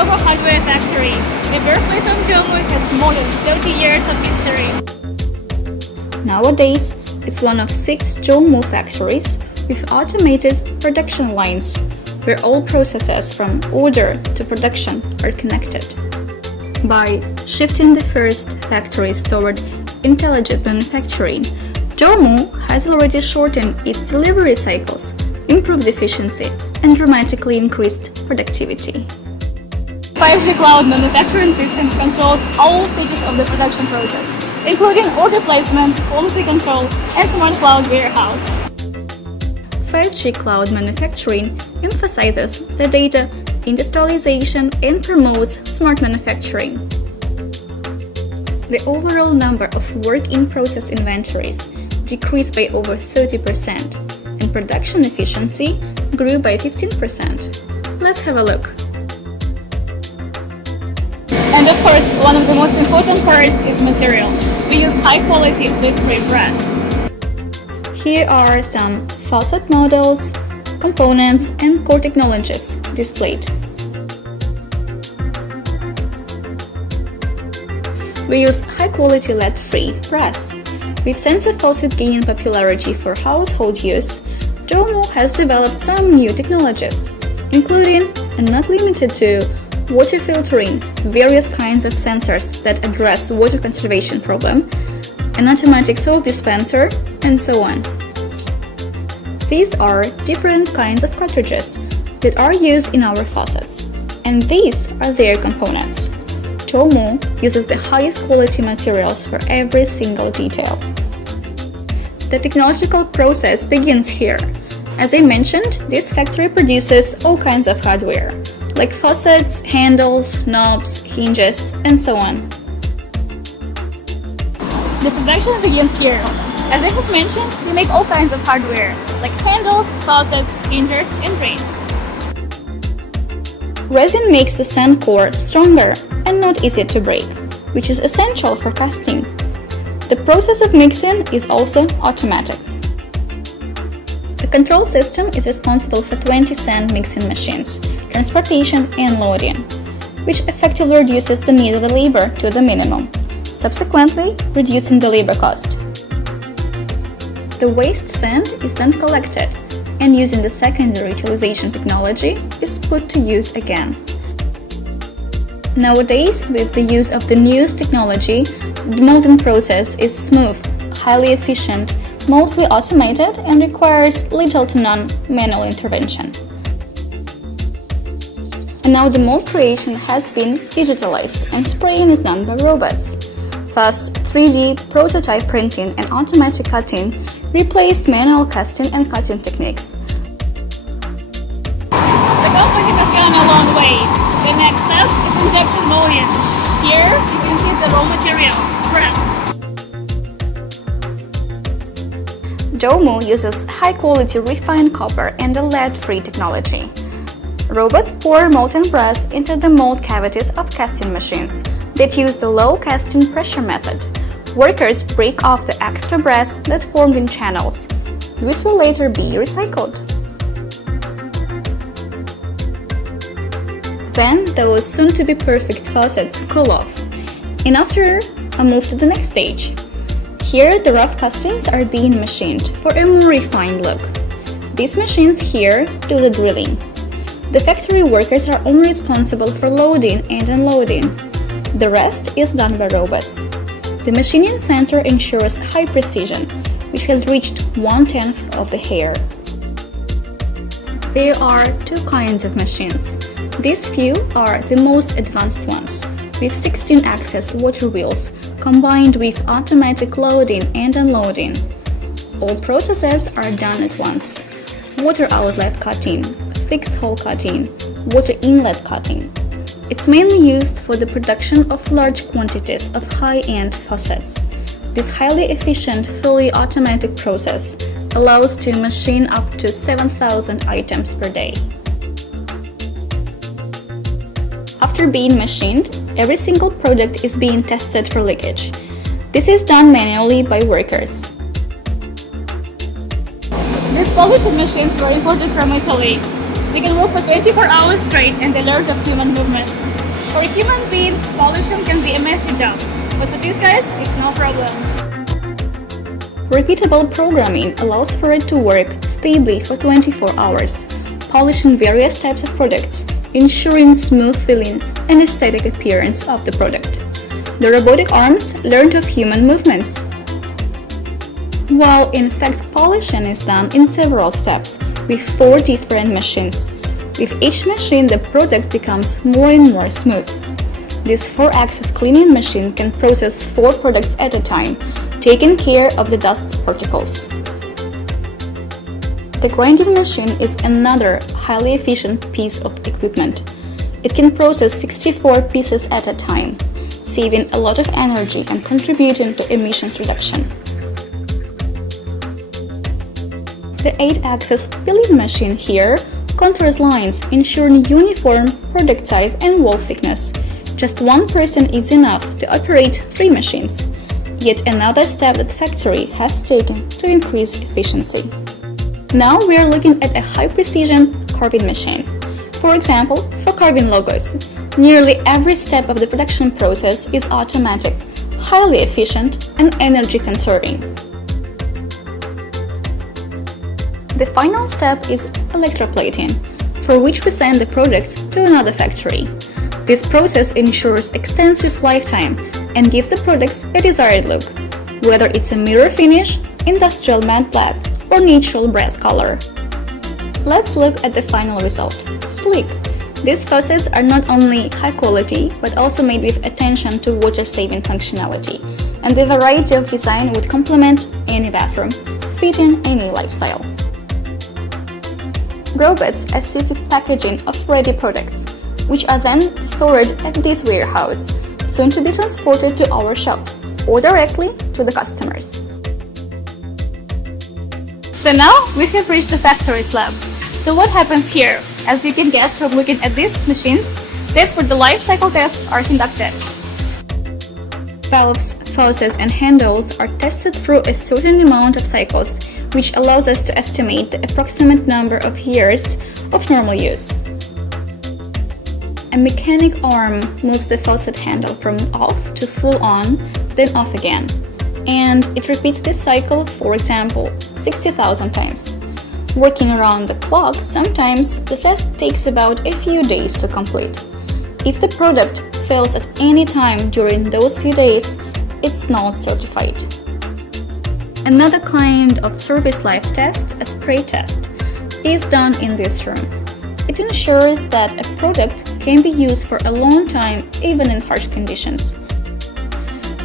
Jomoo hardware factory. The birthplace of Jomoo has more than 30 years of history. Nowadays, it's one of 6 Jomoo factories with automated production lines, where all processes from order to production are connected. By shifting the first factories toward intelligent manufacturing, Jomoo has already shortened its delivery cycles, improved efficiency, and dramatically increased productivity. 5G cloud manufacturing system controls all stages of the production process, including order placement, quality control, and smart cloud warehouse. 5G cloud manufacturing emphasizes the data industrialization and promotes smart manufacturing. The overall number of work-in-process inventories decreased by over 30%, and production efficiency grew by 15%. Let's have a look. And of course, one of the most important parts is material. We use high-quality lead-free brass. Here are some faucet models, components, and core technologies displayed. We use high-quality lead-free brass. With sensor faucet gaining popularity for household use, Jomoo has developed some new technologies, including, and not limited to, water filtering, various kinds of sensors that address water conservation problem, an automatic soap dispenser, and so on. These are different kinds of cartridges that are used in our faucets, and these are their components. Jomoo uses the highest quality materials for every single detail. The technological process begins here. As I mentioned, this factory produces all kinds of hardware, like faucets, handles, knobs, hinges, and so on. The production begins here. As I have mentioned, we make all kinds of hardware, like handles, faucets, hinges, and drains. Resin makes the sand core stronger and not easy to break, which is essential for casting. The process of mixing is also automatic. The control system is responsible for 20 sand mixing machines, transportation, and loading, which effectively reduces the need of the labor to the minimum, subsequently reducing the labor cost. The waste sand is then collected and, using the secondary utilization technology, is put to use again. Nowadays, with the use of the newest technology, the molding process is smooth, highly efficient, mostly automated, and requires little to none manual intervention. And now the mold creation has been digitalized and spraying is done by robots. Fast 3D prototype printing and automatic cutting replaced manual casting and cutting techniques. The company has gone a long way. The next step is injection molding. Here you can see the raw material, brass. Jomoo uses high-quality refined copper and a lead-free technology. Robots pour molten brass into the mold cavities of casting machines that use the low casting pressure method. Workers break off the extra brass that formed in channels. This will later be recycled. Then those soon-to-be perfect faucets cool off, and after a move to the next stage. Here, the rough castings are being machined for a more refined look. These machines here do the drilling. The factory workers are only responsible for loading and unloading. The rest is done by robots. The machining center ensures high precision, which has reached 1/10 of the hair. There are 2 kinds of machines. These few are the most advanced ones, with 16-axis water wheels combined with automatic loading and unloading. All processes are done at once: water outlet cutting, fixed hole cutting, water inlet cutting. It's mainly used for the production of large quantities of high-end faucets. This highly efficient, fully automatic process allows to machine up to 7,000 items per day. After being machined, every single product is being tested for leakage. This is done manually by workers. These polishing machines were imported from Italy. They can work for 24 hours straight and alert of human movements. For a human being, polishing can be a messy job, but for these guys, it's no problem. Repeatable programming allows for it to work stably for 24 hours, polishing various types of products, ensuring smooth feeling and aesthetic appearance of the product. The robotic arms learned of human movements. While in fact polishing is done in several steps with 4 different machines. With each machine, the product becomes more and more smooth. This 4-axis cleaning machine can process 4 products at a time, taking care of the dust particles. The grinding machine is another highly efficient piece of equipment. It can process 64 pieces at a time, saving a lot of energy and contributing to emissions reduction. The 8-axis peeling machine here contours lines, ensuring uniform product size and wall thickness. Just one person is enough to operate 3 machines. Yet another step that factory has taken to increase efficiency. Now we are looking at a high-precision carving machine. For example, for carving logos, nearly every step of the production process is automatic, highly efficient, and energy-conserving. The final step is electroplating, for which we send the products to another factory. This process ensures extensive lifetime and gives the products a desired look, whether it's a mirror finish, industrial matte black, or natural brass color. Let's look at the final result. Sleek! These faucets are not only high quality, but also made with attention to water-saving functionality, and the variety of design would complement any bathroom, fitting any lifestyle. Robots assisted packaging of ready products, which are then stored at this warehouse, soon to be transported to our shops or directly to the customers. So now we have reached the factory slab. So what happens here? As you can guess from looking at these machines, tests for the life cycle tests are conducted. Valves, faucets, and handles are tested through a certain amount of cycles, which allows us to estimate the approximate number of years of normal use. A mechanic arm moves the faucet handle from off to full on, then off again, and it repeats this cycle, for example, 60,000 times. Working around the clock, sometimes the test takes about a few days to complete. If the product fails at any time during those few days, it's not certified. Another kind of service life test, a spray test, is done in this room. It ensures that a product can be used for a long time even in harsh conditions.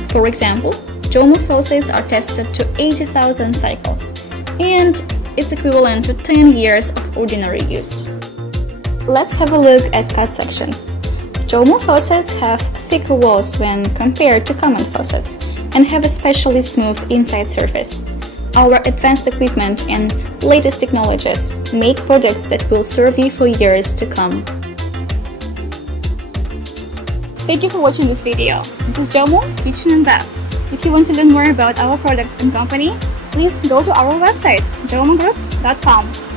For example, Jomoo faucets are tested to 80,000 cycles, and it's equivalent to 10 years of ordinary use. Let's have a look at cut sections. Jomoo faucets have thicker walls when compared to common faucets and have a specially smooth inside surface. Our advanced equipment and latest technologies make products that will serve you for years to come. Thank you for watching this video. This is Jomoo, Kitchen and Bath. If you want to learn more about our product and company, please go to our website, jomoogroup.com.